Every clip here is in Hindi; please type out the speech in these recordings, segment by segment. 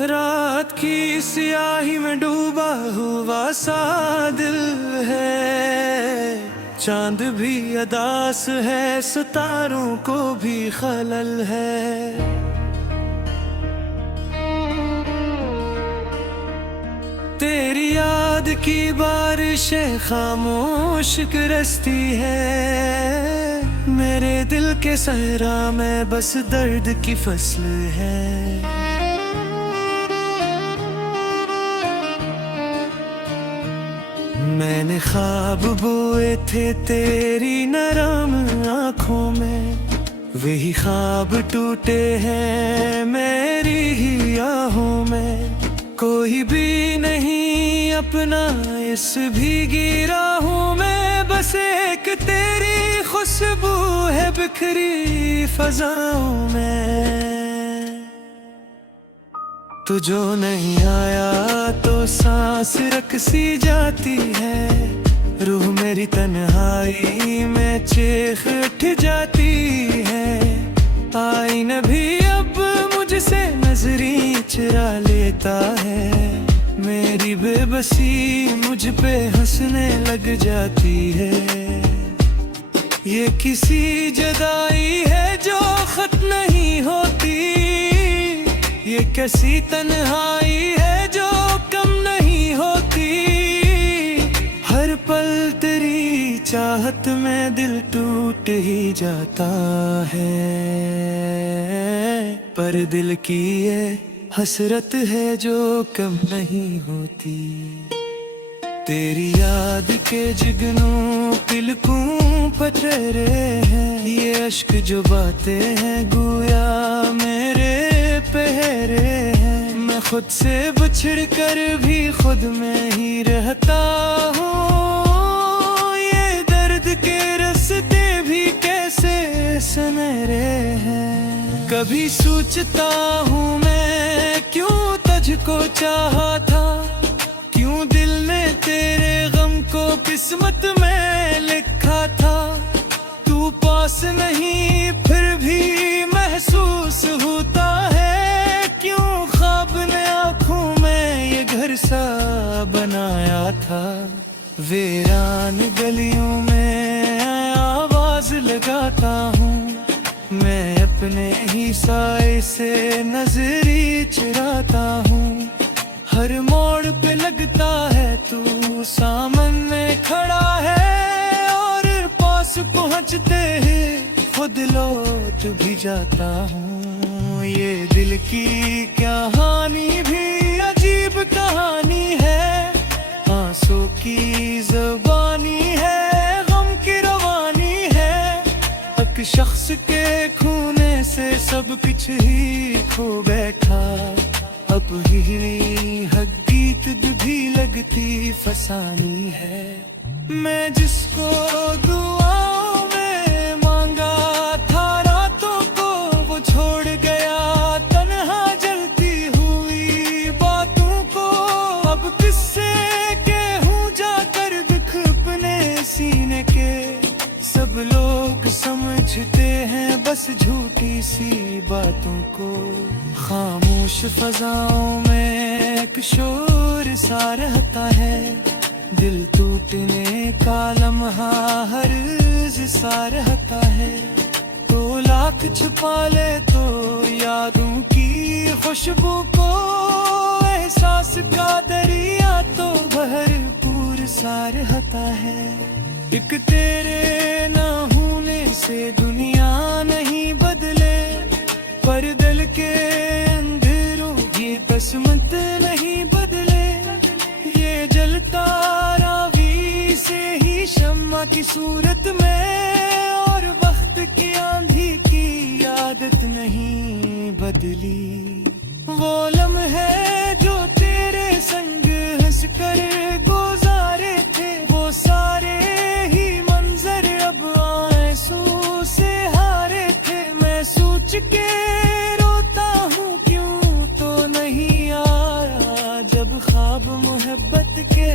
रात की स्याही में डूबा हुआ सा दिल है, चांद भी अदास है, सितारों को भी खलल है। तेरी याद की बारिशें खामोश गिरस्ती है, मेरे दिल के सहरा में बस दर्द की फसल है। मैंने ख्वाब बोए थे तेरी नरम आँखों में, वही ख्वाब टूटे हैं मेरी ही आहों में। कोई भी नहीं अपना इस भीगी राहों में, बस एक तेरी खुशबू है बिखरी फजाओं में। तू जो नहीं आया तो सांस रकसी जाती है, रूह मेरी तन्हाई में चीख उठ जाती है। आईना भी अब मुझसे नजरें चुरा लेता है, मेरी बेबसी मुझ पे हंसने लग जाती है। ये किसी जुदाई है जो खत्म नहीं होती, ये कैसी तन्हाई है जो कम नहीं होती। हर पल तेरी चाहत में दिल टूट ही जाता है, पर दिल की ये हसरत है जो कम नहीं होती। तेरी याद के जुगनू तिलकों पर ठहरे हैं, ये अश्क जो बातें हैं गोया मेरे पहरे हैं। मैं खुद से बिछड़ कर भी खुद में ही रहता हूँ, ये दर्द के रास्ते भी कैसे सुनहरे हैं। कभी सोचता हूँ मैं क्यों तुझको चाहा था, क्यों दिल ने तेरे गम को किस्मत में लिखा था। तू पास नहीं फिर भी महसूस होता है, क्यों ख्वाब ने आँखों में ये घर सा बनाया था। वीरान गलियों में आवाज लगाता हूँ, मैं अपने ही साए से नजरें चुराता हूँ। हर मोड़ पे लगता है तू सामने खड़ा है, और पास पहुँचते ही खुद लौट भी जाता हूँ। ये दिल की कहानी भी अजीब कहानी है, आंसू की ज़बानी है, गम की रवानी है। एक शख्स के खूने से सब कुछ ही खो बैठा, अब ही हक गीत भी लगती फसानी है। मैं जिसको दुआओं में मांगा था रातों को, वो छोड़ गया तन्हा जलती हुई बातों को। अब किससे कहूँ जाकर दुख अपने सीने के, सब लोग समझते हैं बस झूठी सी बातों को। खामोश फजाओं में एक शोर सा रहता है, दिल टूटने का लम्हा हर्ज सा रहता है। तो लाख छुपा ले तो यादों की खुशबू को, एहसास का दरिया तो भरपूर सा रहता है। एक तेरे न होने से दुनिया नहीं बदले, पर दिल के अंधेरों ये बसमत नहीं बदले। ये जलता रावी से ही शम्मा की सूरत में, और वक्त की आंधी की आदत नहीं बदली। वो लम्हे जो तेरे संग हंस कर गुजारे थे, वो सारे ही मंजर अब आंसू से हारे थे। मैं सोच के रोता हूँ क्यों तो नहीं आया, जब ख्वाब मोहब्बत के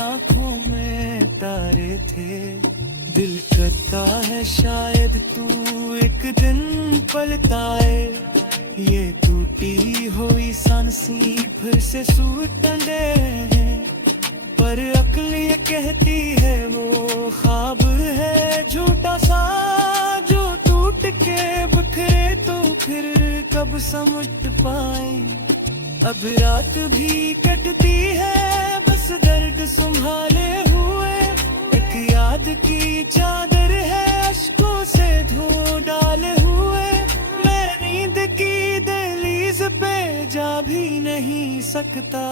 आंखों में तारे थे। दिल करता है शायद तू एक दिन पलटाए, ये टूटी हुई सांसें फिर से सूर टंडे हैं। पर अक्ल ये कहती है वो ख्वाब है झूठा सा, जो टूट के बिखरे तो फिर कब समझ पाए। अब रात भी कटती है बस दर्द संभाले हुए, एक याद की चादर है अश्कों से धो डाले हुए। मैं नींद की दहलीज पे जा भी नहीं सकता,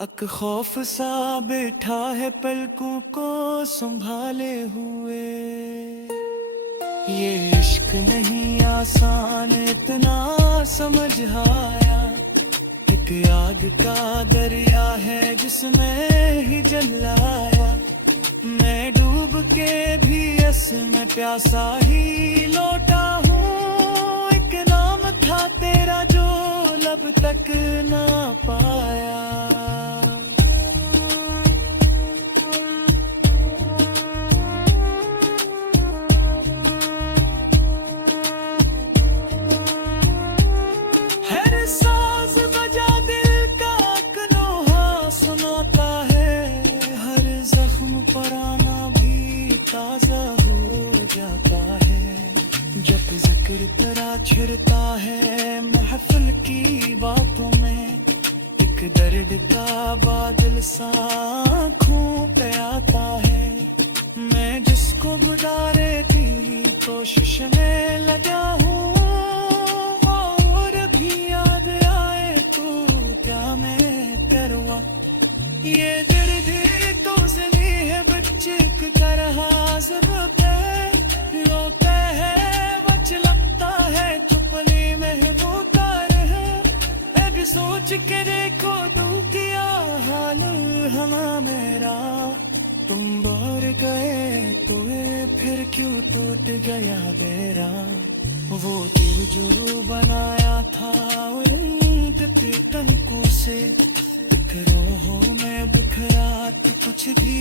अक खौफ सा बैठा है पलकों को संभाले हुए। ये इश्क नहीं आसान इतना समझ आया, एक आग का दरिया है जिसमें ही जलाया। मैं डूब के भी इसमें प्यासा ही लौटा हूँ, एक नाम था तेरा जो लब तक ना पाया। जिक्र तेरा छिड़ता है महफिल की बातों में, एक दर्द का बादल सा आँखों पे आता है। मैं जिसको गुजारे की कोशिश में लगा हूँ, और भी याद आए तो क्या मैं करवा। ये दर्द तो सनी है बच्चे का रहा सब रोते है, लगता है चुपली में होता रहे। अब सोच के देखो तू क्या हाल हमा मेरा, तुम बाहर गए तो फिर क्यों टूट गया मेरा। वो दिल जो बनाया था उनके तनकों से, बिखरों में बिखरा तो कुछ भी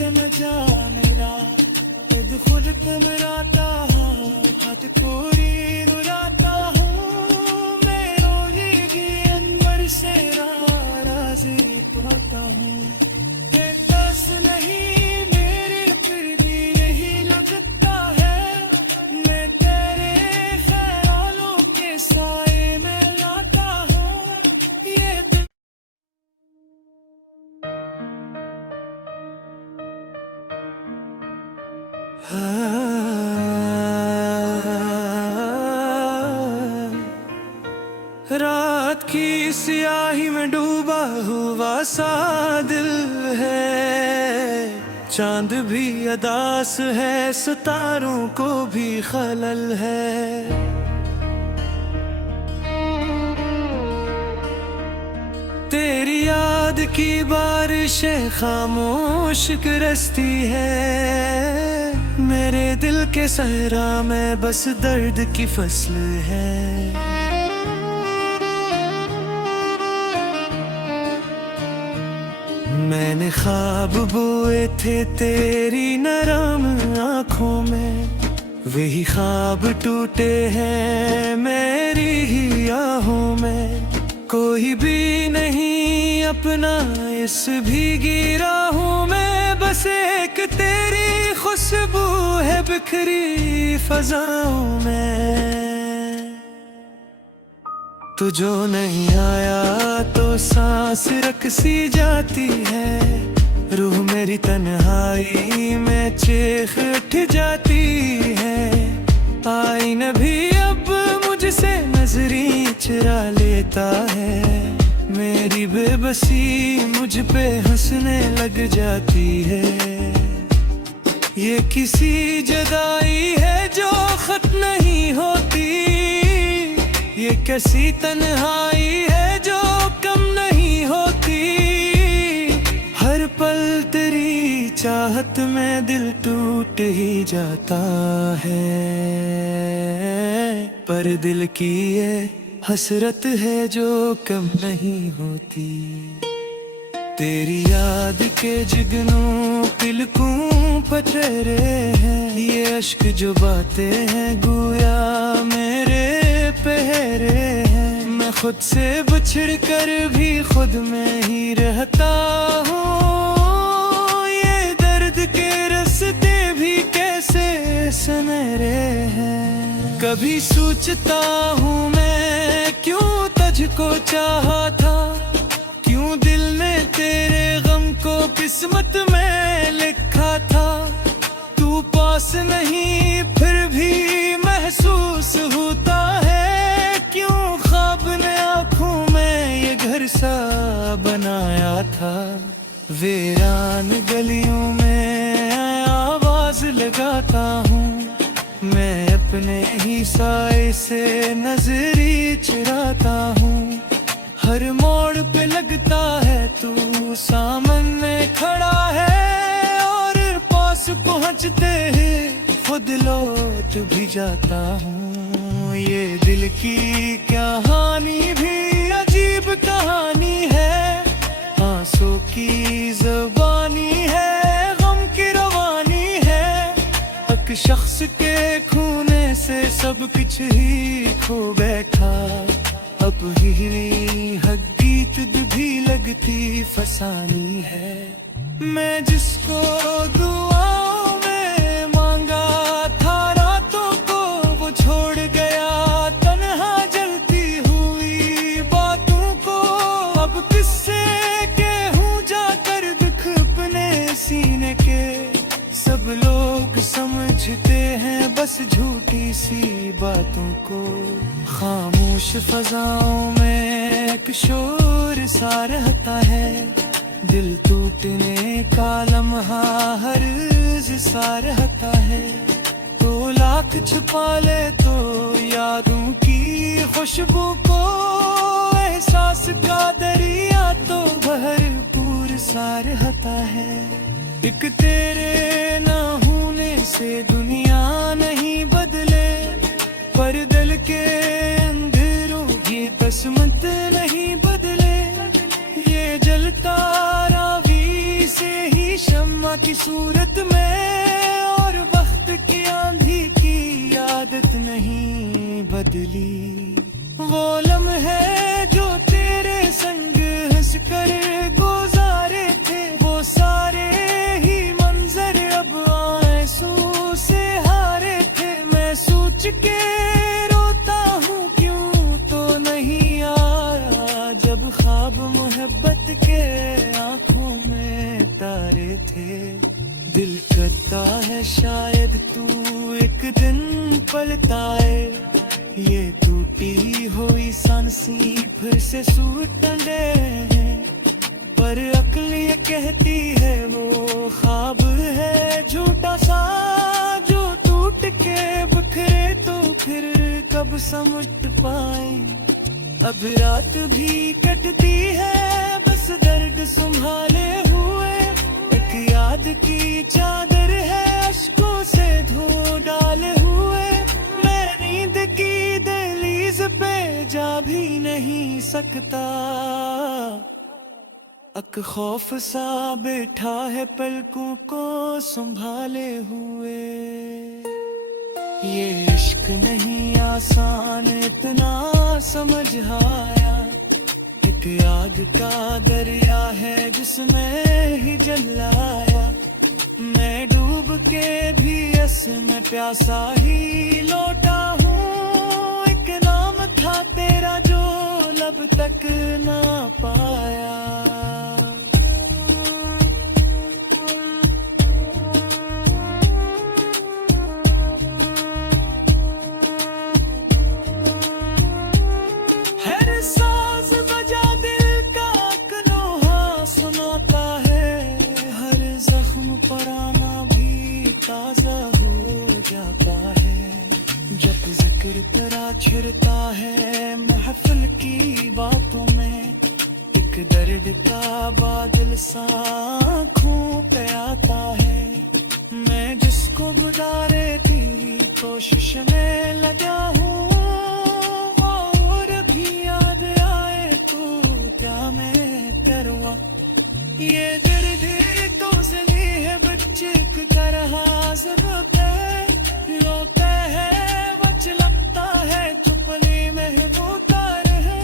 न जा मेरा। खुद को मराता हूँ हद पूरी रुलाता हूँ, मैं रोएगी अनवर से राजी पाता हूँ। बस नहीं मेरे फिर भी नहीं लगता है, मैं तेरे ख्यालों के साए में लाता हूँ। ये रात की स्याही में डूबा हुआ सा दिल है, चांद भी अदास है सितारों को भी खलल है। तेरी याद की बारिशें खामोश गरजती है, मेरे दिल के सहरा में बस दर्द की फसल है। मैंने ख्वाब बोए थे तेरी नरम आँखों में, वही ख्वाब टूटे हैं मेरी ही आहों में। कोई भी नहीं अपना इस भीगी राहों में, बस एक तेरी खुशबू है बिखरी फजाओं में। तू जो नहीं आया तो सांस रख सी जाती है, रूह मेरी तन्हाई में चीख उठ जाती है। आईना भी अब मुझसे नजरें चुरा लेता है, मेरी बेबसी मुझ पे हंसने लग जाती है। ये किसी जुदाई है जो खत्म नहीं होती, ये कैसी तन्हाई है जो कम नहीं होती। हर पल तेरी चाहत में दिल टूट ही जाता है, पर दिल की ये हसरत है जो कम नहीं होती। तेरी याद के जुगनू तिलकों पर ठहरे हैं। ये अश्क जो बातें हैं गोया मेरे पहरे हैं। मैं खुद से बिछड़ कर भी खुद में ही रहता हूँ। ये दर्द के रास्ते भी कैसे सनहरे हैं। कभी सोचता हूँ मैं क्यों तुझको चाहा था, क्यों दिल ने तेरे गम को किस्मत में लिखा था। तू पास नहीं फिर भी महसूस होता है, क्यों ख्वाब ने आँखों में ये घर सा बनाया था। वीरान गलियों में आवाज लगाता हूँ, मैं अपने ही साए से नजरी चुराता हूँ। हर मोड़ पे लगता है तू सामने खड़ा है, और पास पहुँचते ही खुद लौट भी जाता हूँ। ये दिल की कहानी भी अजीब कहानी है, आंसू की ज़बानी है, गम की रवानी है। एक शख्स के खूने से सब कुछ ही खो बैठा, अब ही हकीकत भी लगती फसानी है। मैं जिसको दुआओं में मांगा था रातों को, वो छोड़ गया तन्हा जलती हुई बातों को। अब किससे कहूँ जाकर दुख अपने सीने के, सब लोग समझते हैं बस झूठी सी बातों को। खामोश फजाओं में एक शोर सा रहता है, दिल टूटने का लम्हा हर्ज सा रहता है। तो लाख छुपा ले तो यादों की खुशबू को, एहसास का दरिया तो भरपूर सा रहता है। एक तेरे ना होने से दुनिया नहीं बदले, पर दिल के अंधेरों की किस्मत नहीं बदले। ये जलता रावी से ही शम्मा की सूरत में, और वक्त की आंधी की आदत नहीं बदली। वो लम्हे जो तेरे संग हंस कर गुजारे थे, वो सारे ही मंजर अब आंसू से हारे थे। मैं सोच के रोता हूँ क्यों तो नहीं आया, जब ख्वाब मोहब्बत के आंखों में तारे थे। दिल करता है शायद तू एक दिन पलटा है, ये टूटी हुई सांसी फिर से सूटने हैं। पर अक्ल ये कहती है वो ख्वाब है झूठा सा, जो टूट के बिखरे तो फिर कब समझ पाए। अब रात भी कटती है बस दर्द संभाले हुए, एक याद की चादर है अश्कों से धो डाले हुए। मैं नींद की दहलीज पे जा भी नहीं सकता, अक खौफ सा बैठा है पलकों को संभाले हुए। ये इश्क नहीं आसान इतना समझ आया, एक आग का दरिया है जिसमें ही जलाया। मैं डूब के भी इसमें प्यासा ही लौटा हूँ, एक नाम था तेरा जो लब तक ना पाया। छिड़ता है महफिल की बातों में, एक दर्द का बादल सा आँखों पे आता है। मैं जिसको गुजारे थी कोशिश में लगा हूँ, और भी याद आए तो क्या मैं करवा। ये दर्द तो सही है बच्चे का रहा जरूरत है रोता है बच लगता है चुपली में होता रहे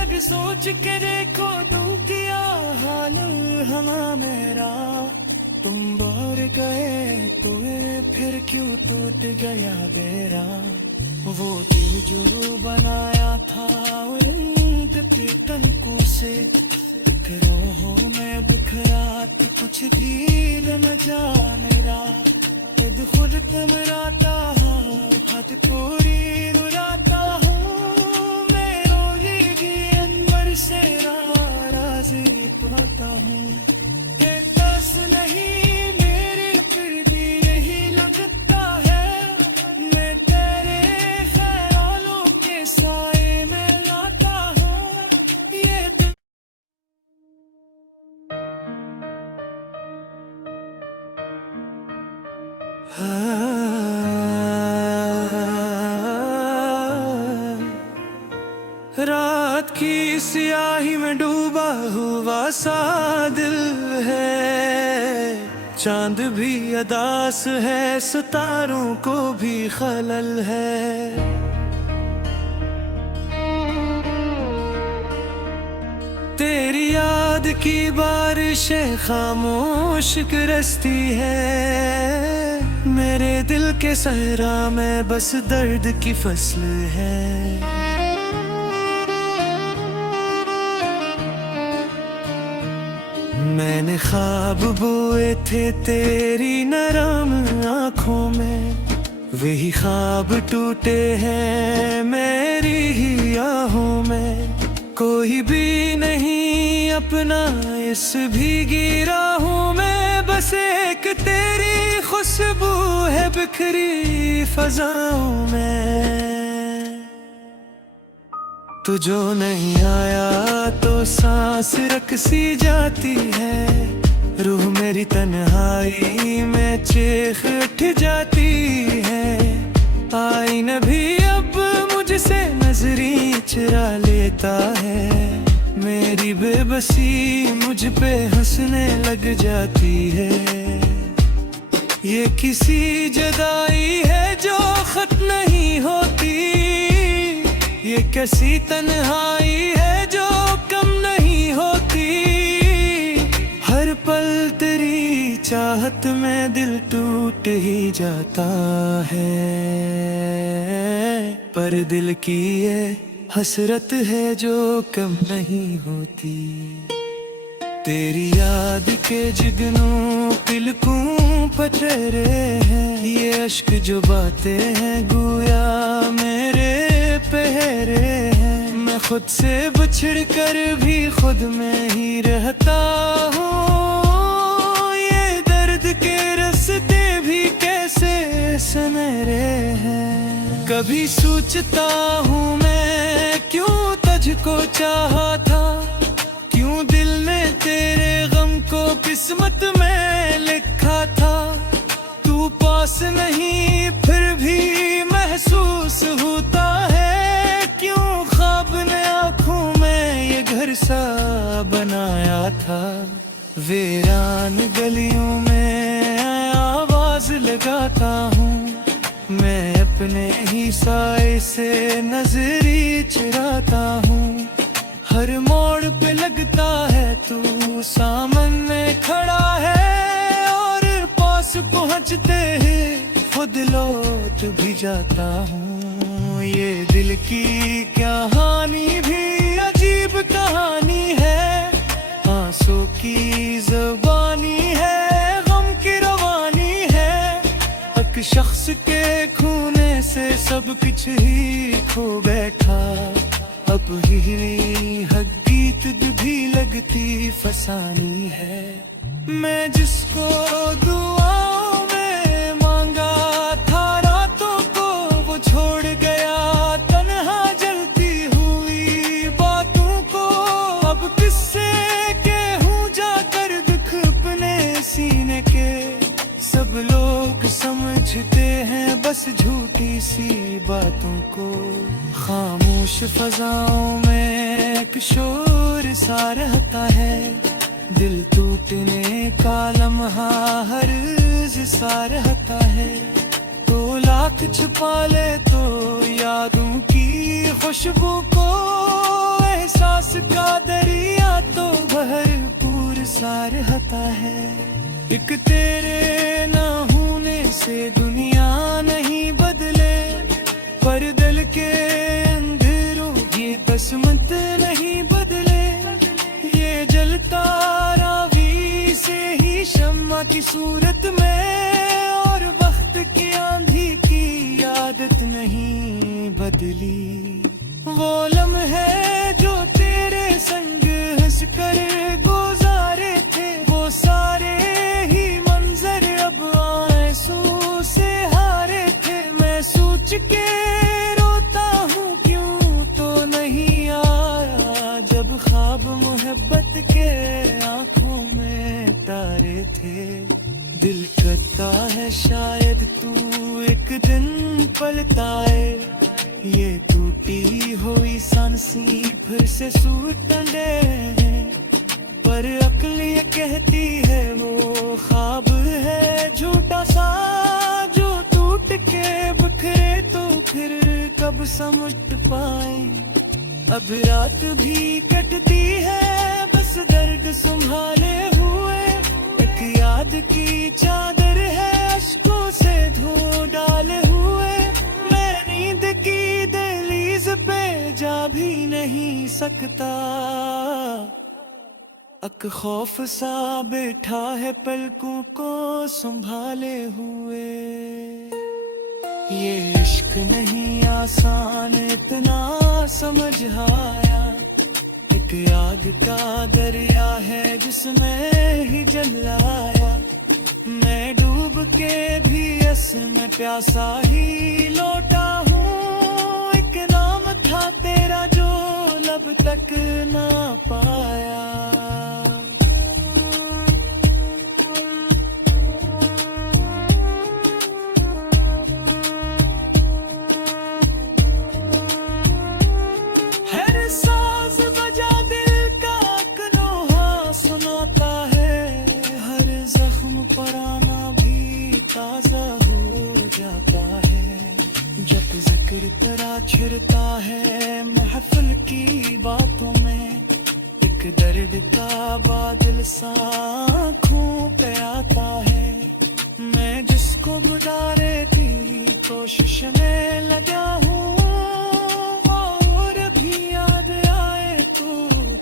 अब सोच के देखो तू क्या हाल हमा मेरा तुम बाहर गए तो फिर क्यों टूट गया बेरा वो दिल जो बनाया था उनके तनकों से रोहों में बिखरा तो कुछ धीर न जा मेरा खुद कमराता हूँ हद पूरी रुलाता हूँ मैं रोएगी अंदर से राजी पाता हूँ के पास नहीं मेरे फिर भी नहीं लगता है मैं तेरे ख्यालों के साए में लाता हूँ ये रात की स्याही में डूबा हुआ सा दिल है चांद भी अदास है सितारों को भी खलल है तेरी याद की बारिशें खामोश गरजती है मेरे दिल के सहरा में बस दर्द की फसल है मैंने ख्वाब बोए थे तेरी नरम आँखों में वही ख्वाब टूटे हैं मेरी ही आहों में कोई भी नहीं अपना इस भीगी राहों में बस एक तेरी खुशबू है बिखरी फजाओं में तू जो नहीं आया तो सांस रकसी जाती है रूह मेरी तन्हाई में चीख उठ जाती है आईना भी अब मुझसे नजरी चुरा लेता है मेरी बेबसी मुझ पे हंसने लग जाती है ये किसी जुदाई है जो खत्म नहीं होती ये कैसी तन्हाई है जो कम नहीं होती हर पल तेरी चाहत में दिल टूट ही जाता है पर दिल की ये हसरत है जो कम नहीं होती तेरी याद के जुगनू तिलकों पटरे हैं ये अश्क जो बातें हैं गोया मेरे पहरे हैं मैं खुद से बिछड़ कर भी खुद में ही रहता हूँ ये दर्द के रास्ते भी कैसे सनहरे हैं कभी सोचता हूँ मैं क्यों तुझको चाहा था क्यों दिल ने तेरे गम को किस्मत में लिखा था तू पास नहीं फिर भी महसूस होता है क्यों ख्वाब ने आँखों में ये घर सा बनाया था वीरान गलियों में आवाज लगाता हूँ मैं अपने ही साए से नजरी चुराता हूँ हर मोड़ पे लगता है तू सामने खड़ा है और पास पहुँचते ही खुद लौट भी जाता हूँ ये दिल की कहानी भी अजीब कहानी है आंसू की ज़बानी है गम की रवानी है एक शख्स के खूने से सब कुछ ही खो बैठा अब ही हक गीत भी लगती फसानी है मैं जिसको दुआओं में मांगा था रातों को वो छोड़ गया तन्हा जलती हुई बातों को अब किससे कहूँ जाकर दुख अपने सीने के सब लोग समझते हैं बस झूठी सी बातों को खामोश फजाओं में एक शोर सा रहता है दिल का लम्हा हर सा रहता है। तो लाख छुपा ले तो यादों की खुशबू को, एहसास का दरिया तो भरपूर सा रहता है। एक तेरे ना होने से दुनिया नहीं बदले, पर दिल के अंधेरों ये किस्मत नहीं बदले। ये जलता रावी से ही शम्मा की सूरत में, और वक्त की आंधी की आदत नहीं बदली। वो लम्हे जो तेरे संग हंस कर गुजारे थे, वो सारे ही मंजर अब आंसू से हारे थे। मैं सोच के रोता हूँ क्यों तो नहीं आया, जब ख्वाब मोहब्बत के आंखों में तारे थे। दिल करता है शायद तू एक दिन पलटाए, ये टूटी हुई सांसें फिर से सूर टंडे हैं। पर अक्ल ये कहती है वो ख्वाब है झूठा सा, जो टूट के बिखरे तो फिर कब समझ पाए। अब रात भी कटती है बस दर्द संभाले हुए, एक याद की चादर है अश्कों से धो डाले हुए। मैं नींद की दहलीज पे जा भी नहीं सकता, अक खौफ सा बैठा है पलकों को संभाले हुए। ये इश्क नहीं आसान इतना समझ आया, एक आग का दरिया है जिसमें ही जल आया। मैं डूब के भी इसमें प्यासा ही लौटा हूँ, एक नाम था तेरा जो लब तक ना पाया। तेरा छिड़ता है महफिल की बातों में, एक दर्द का बादल सा आँखों पे आता है। मैं जिसको गुजारे की कोशिश में लगा हूँ, और भी याद आए तो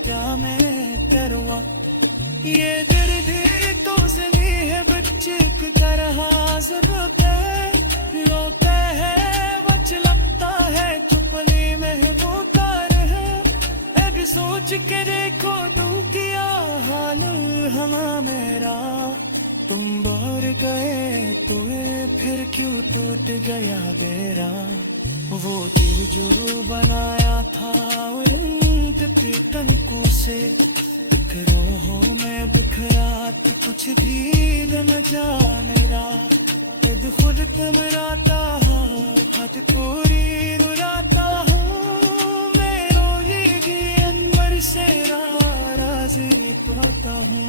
क्या मैं करवा। ये दर्द तो सही है बच्चे की तरह सब पे रोते हैं, लगता है चुपली में वो तार है। अब सोच के देखो तू क्या हाल हमा मेरा, तुम बाहर गए तुम्हें फिर क्यों टूट गया मेरा। वो दिल जो बनाया था उन तनकों से, एक रोहों में बिखरा तो कुछ भी न जा मेरा। खुद कमराता हूँ हद पूरी रुलाता हूँ, मैं रोएगी अंबर से राज़ी पाता हूँ।